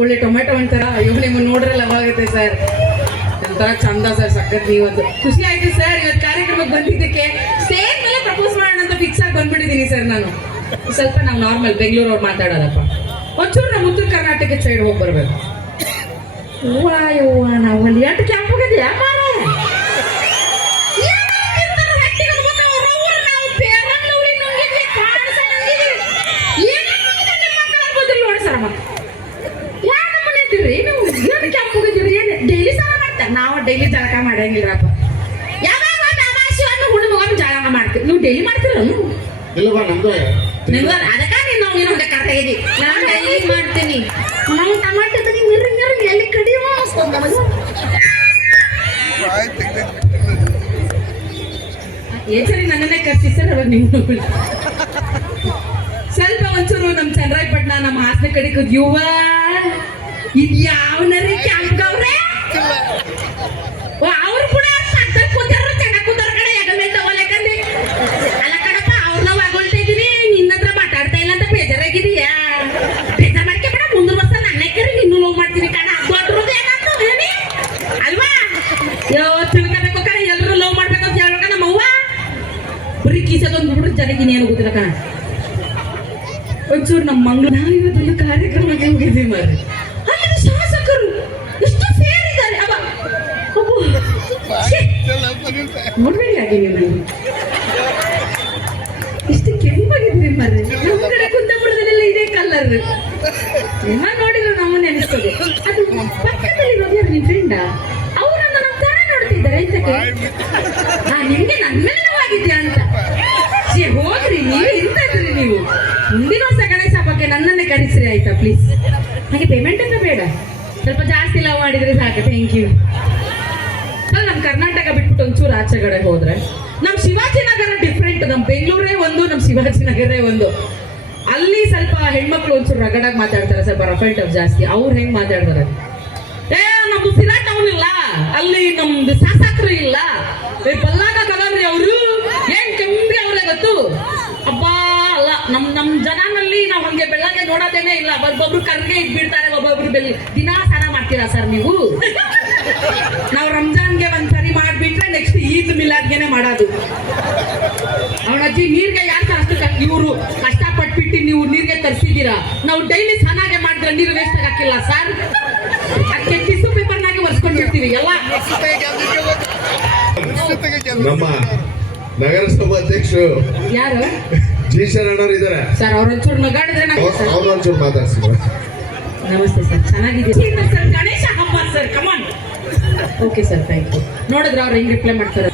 ಒಳ್ಳೆ ಟೊಮೆಟೊ ಅಂತಾರ? ಅಯ್ಯೋ ನಿಮ್ಗೆ ನೋಡ್ರಲ್ಲ ಲವ್ ಆಗುತ್ತೆ ಸರ್ ಒಂಥರ ಚಂದ ಸರ್ ಸಖತ್ ನೀವತ್ತು. ಖುಷಿ ಆಯ್ತು ಸರ್ ಇವತ್ತು ಕಾರ್ಯಕ್ರಮಕ್ಕೆ ಬಂದಿದ್ದಕ್ಕೆ. ಸ್ಟೇಜ್ ಮೇಲೆ ಪ್ರಪೋಸ್ ಮಾಡೋಣ ಅಂತ ಫಿಕ್ಸ್ ಆಗಿ ಬಂದ್ಬಿಟ್ಟಿದ್ದೀನಿ ಸರ್ ನಾನು. ಸ್ವಲ್ಪ ನಾವು ನಾರ್ಮಲ್ ಬೆಂಗಳೂರು ಅವ್ರು ಮಾತಾಡೋದಪ್ಪ. ಒಂಚೂರು ನಮ್ಮ ಉತ್ತರ ಕರ್ನಾಟಕ ಸೈಡ್ ಹೋಗಿ ಬರ್ಬೇಕು. ಹೂವ ನಾವು ಅಲ್ಲಿ ಎಷ್ಟು ನಾವು ಡೈಲಿ ಜಳಕ ಮಾಡಂಗಿಲ್ಲಪ್ಪ ಯಾವಾಗ ಅನ್ನು ಹುಣ್ಣಿಮೆ ಒಂದು ಜಳಕ ಮಾಡ್ತೀವಿ ನೀವು ಡೈಲಿ ಮಾಡ್ತೀರ ಇಲ್ಲವಾ ನಮ್ದು. ನಿಮ್ಗೆ ಅದಕ್ಕೆ ನೀನು ನೀನು ಒಂದು ಕಥೆ ಇದೆ ನಾನು ಡೈಲಿ ಮಾಡ್ತೀನಿ. ನಾವು ಟಮಾಟೆ ತೆಗಿ ಮಿರ್ ಮಿರ್ ಎಲ್ಲಿ ಕಡಿಯೋ ಏನ್ ಸರಿ ನನ್ನನ್ನೇ ಕರ್ಸಿ. ಸರ್ ಅವಾಗ ನಿಮ್ಮ ಸ್ವಲ್ಪ ಒಂಚೂರು ನಮ್ಮ ಚಂದ್ರಾಯಪಟ್ಟಣ ನಮ್ಮ ಹಾಸನ ಕಡೆ ಯುವ ಇದ್ ಯಾವ ನರಿ ಕ್ಯಾಂಪ್ ಅವ್ರೆ ಅವ್ರು ಕೂಡ ಪಕ್ಕದಲ್ಲಿ ಕೂತಾರ ಚೆನ್ನಾಗ್ ಕೂತಾರ ಕಡೆ ಎಗಲ್ ಮೇಲೆ ತಗೊಳಕಂದಿ ಅಲ್ಲ ಕಣಪ್ಪ ಅವ್ರನ್ನ ವಾಗೊಳ್ತಾ ಇದೀನಿ ನಿನ್ನ ಹತ್ರ ಮಾತಾಡ್ತಾ ಇಲ್ಲ ಅಂತ ಬೇಜಾರಾಗಿದೀಯಾ ಬೇಜಾರ್ ಮಾಡ್ಕೊಬೇಡ ಮುಂದಿನ ವರ್ಷ ನನ್ನೇ ಕರಿ ನಿನ್ನೂ ಲವ್ ಮಾಡ್ತೀನಿ ಕಣ ದೊಡ್ಡದು ಏನಾದ್ರು ಹೇಳಿ ಅಲ್ವಾ ಯೋ ತಿಳ್ಕೊಬೇಕು ಕಣ ಎಲ್ರು ಲವ್ ಮಾಡ್ಬೇಕು ಅಂತ ಹೇಳ್ಬೇಕ ನಮ್ಮ ಅವ್ವ ಬರೀ ಕೀಸದೊಂದು ಬಿಟ್ರೆ ಜನಗಿನಿ ಏನು ಗೊತ್ತಿಲ್ಲ ಕಣ ಒಂಚೂರು ನಮ್ಮ ಮಂಗ್ಳು ನಾವು ಇವತ್ತೊಂದು ಕಾರ್ಯಕ್ರಮಕ್ಕೆ ಹೋಗಿದ್ದೀವಿ ಮಾರ್ರೆ ಅಲ್ಲಿ ಶಾಸಕರು ಎಷ್ಟು ಫೇರ್ ಇದ್ದಾರೆ ಅವ ಅಬ್ಬೋ. ಛೆ, ನೋಡ್ಬೇಡಿ ಹಾಗೆ ನೀವು ಇಷ್ಟು ಕೆಂಪಾಗಿದ್ರಿ ಮರ್ರಿ ನಮ್ಮ ಕಡೆ ಕುಂದಾಪುರದಲ್ಲೆಲ್ಲ ಇದೇ ಕಲರ್ ನಿಮ್ಮ ನೋಡಿದ್ರು ನಾವು ನೆನೆಸ್ತದೆ ಅದು ಪಕ್ಕದಲ್ಲಿ ಯಾರು ನಿನ್ ಫ್ರೆಂಡ ಅವರನ್ನ ನಮ್ಮ ತರ ನೋಡ್ತಿದ್ದಾರೆ ಎಂತಕ್ಕೆ ಹಾ ನಿಮ್ಗೆ ನನ್ನ ಮೇಲೆ ನೋವಾಗಿದ್ಯಾ ಅಂತ. ಛೇ ಹೋಗ್ರಿ ನೀವು ಇಂತದ್ರಿ ನೀವು. ಮುಂದಿನ ವರ್ಷ ಗಣೇಶ ಹಬ್ಬಕ್ಕೆ ನನ್ನನ್ನೇ ಕರೆಸ್ರಿ ಆಯ್ತಾ ಪ್ಲೀಸ್ ಹಾಗೆ ಪೇಮೆಂಟ್ ಅಂತ ಬೇಡ. ಸ್ವಲ್ಪ ಜಾಸ್ತಿ ಲವ್ ಮಾಡಿದ್ರೆ ಸಾಕು ಥ್ಯಾಂಕ್ ಯು ಅಲ್ಲ ನಮ್ಮ ಕರ್ನಾಟಕ ಬಿಟ್ಬಿಟ್ಟು ಒಂಚೂರು ಆಚೆ ಕಡೆ ಹೋದ್ರೆ ನಮ್ಮ ಶಿವಾಜಿನಗರ ಡಿಫ್ರೆಂಟ್ ನಮ್ಮ ಬೆಂಗಳೂರೇ ಒಂದು ನಮ್ಮ ಶಿವಾಜಿನಗರೇ ಒಂದು. ಅಲ್ಲಿ ಸ್ವಲ್ಪ ಹೆಣ್ಮಕ್ಳು ಒಂಚೂರು ರಗಡಾಗಿ ಮಾತಾಡ್ತಾರೆ ಸ್ವಲ್ಪ ರಫಲ್ ಟಫ್ ಜಾಸ್ತಿ. ಅವ್ರು ಹೆಂಗ್ ಮಾತಾಡ್ತಾರೆ? ಏ, ನಮ್ದು ಸಿರಾ ಟೌನ್ ಇಲ್ಲ. ಅಲ್ಲಿ ನಮ್ದು ಸಾಸಾಕ್ರು ಇಲ್ಲ. ಬಲ್ಲಾಗ ಕಲರ್ರಿ ಅವರು. ಏನ್ ಕೆಂಪ್ರಿ ಅವ್ರೆ ಗೊತ್ತು? ಅಬ್ಬಾ, ಅಲ್ಲ, ನಮ್ ನಮ್ ಜನನಲ್ಲಿ ನಾವ್ ಹಂಗೆ ಬೆಳ್ಳಗೆ ನೋಡೋದೇನೆ ಇಲ್ಲ. ಒಬ್ಬೊಬ್ರು ಕರ್ಗೆ ಇದ್ ಬಿಡ್ತಾರೆ ಒಬ್ಬೊಬ್ರು ಬೆಲ್ಲಿ. ದಿನಾ ಸ್ನಾನ ಮಾಡ್ತೀರಾ ಸರ್ ನೀವು? ನಾವು ರಂಜಾನ್ಗೆ ಒಂದ್ಸರಿ ಮಾಡ್ಬಿಟ್ರೆ ನೆಕ್ಸ್ಟ್ ಈದ್ ಮಿಲಾದ್ಗೆನೆ ಮಾಡೋದು. ಅವನ ಅಜ್ಜಿ ನೀರ್ಗೆ ಯಾಕೆ ಅಷ್ಟು ಇವರು ಕಷ್ಟಪಟ್ಬಿಟ್ಟು ನೀವು ನೀರ್ಗೆ ತರಿಸಿದ್ದೀರಾ? ನಾವು ಡೈಲಿ ಸ್ನಾನಾಗೆ ಮಾಡಿದ್ರೆ ನೀರು ವೇಸ್ಟ್ ಆಗಕ್ಕಿಲ್ಲ ಸರ್. ಅದಕ್ಕೆ ಟಿಸು ಪೇಪರ್ನಾಗೆ ಒರೆಸ್ಕೊಂಡಿರ್ತೀವಿ ಎಲ್ಲ. ನಮ್ಮ ನಗರಸಭಾ ಅಧ್ಯಕ್ಷರು ಯಾರು? ಜಿ ಶರಣರು ಇದ್ದಾರೆ ಸರ್ ಅವ್ರೊಂಚೂರು ನಗಾಡಿದ್ರೆ ನಂಗೆ ಸರ್ ಅವ್ರು ಒಂಚೂರು ಮಾತಾಡ್ಸಿದ್ರು. ನಮಸ್ತೆ ಸರ್ ಚೆನ್ನಾಗಿದೆ ಸರ್ ಗಣೇಶ ಹಬ್ಬ sir come on okay sir thank you ನೋಡಿದ್ರೆ ಅವ್ರು ಹೆಂಗ್ ರಿಪ್ಲೈ ಮಾಡ್ತಾರೆ?